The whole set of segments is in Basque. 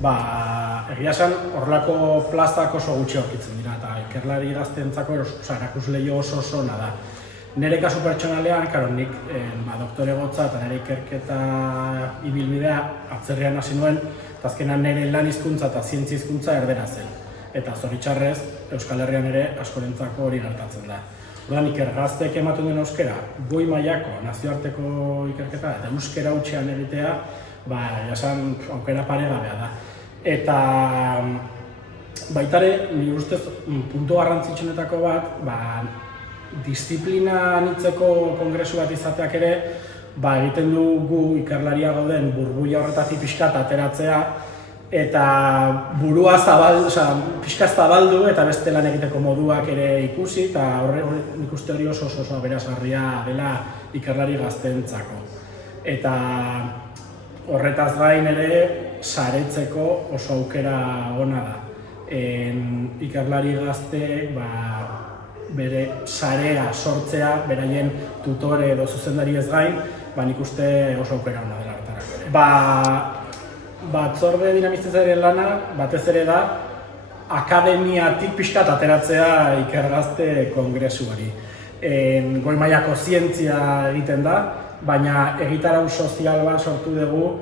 Egia esan, horrelako plazak oso gutxi aurkitzen dira, eta ikerlari gazteentzako erakusleio oso ona da. Nire kasu pertsonalean, nik doktoregotza eta nire ikerketa ibilbidea atzerrian hasi nuen, eta azkenan nire lan hizkuntza eta zientzia hizkuntza erdera zen. Eta zoritxarrez, Euskal Herrian ere askorentzako hori gertatzen da. Orduan, ikergazteek ematen duen euskera, goi mailako nazioarteko ikerketa eta euskera hutsean egitea, jasan aukera paregabea da. Eta baitare, nire ustez, puntu garrantzitsuenetako bat, disiplina anitzeko kongresu bat izateak ere, egiten du gu ikerlaria gauden burbuila horretatik pixkat ateratzea, eta burua pixka zabaldu eta beste lan egiteko moduak ere ikusi, eta nik uste hori oso aberasgarria dela ikerlari gazteentzako. Eta horretaz gain ere saretzeko oso aukera ona da. Ikerlari gazteek bere sarea sortzea, beraien tutore edo zuzendari ez gain, nik uste oso aukera ona dela hartarako ere. Batzorde dinamiztzearen lana, batez ere da, akademiatik pixkat ateratzea ikergazte kongresuari. Goi mailako zientzia egiten da, baina egitarau sozial bat sortu dugu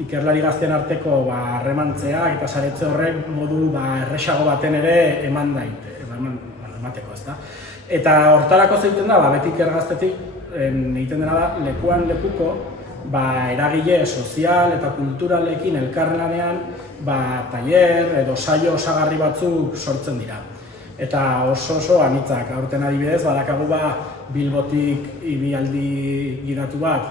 ikerlari gazteen arteko harremantzea eta saretze horrek modu erresago baten ere emateko, ezta? Eta hortarako zeiten da, beti ikergaztetik egiten dena da, lekuan lekuko eragile sozial eta kulturalekin elkarlanean tailer edo saio osagarri batzuk sortzen dira. Eta oso anitzak, aurten adibidez, badakagu Bilbotik ibialdi gidatu bat,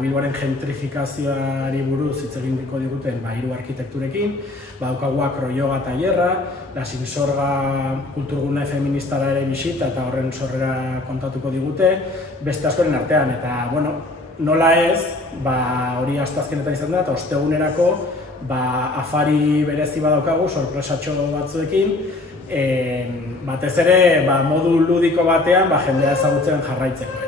Bilboaren gentrifikazioari buruz hitz egingo diguten 3 arkitekturekin, badaukagu Akroyoga tailerra, La Sinsorga kulturgune feministara ere bisita eta horren sorrera kontatuko digute, beste askoren artean, eta nola ez, hori asteazkenetan izan da, eta ostegunerako afari berezi badaukagu, sorpresatxo batzuekin, batez ere modu ludiko batean jendea ezagutzen jarraitzeko.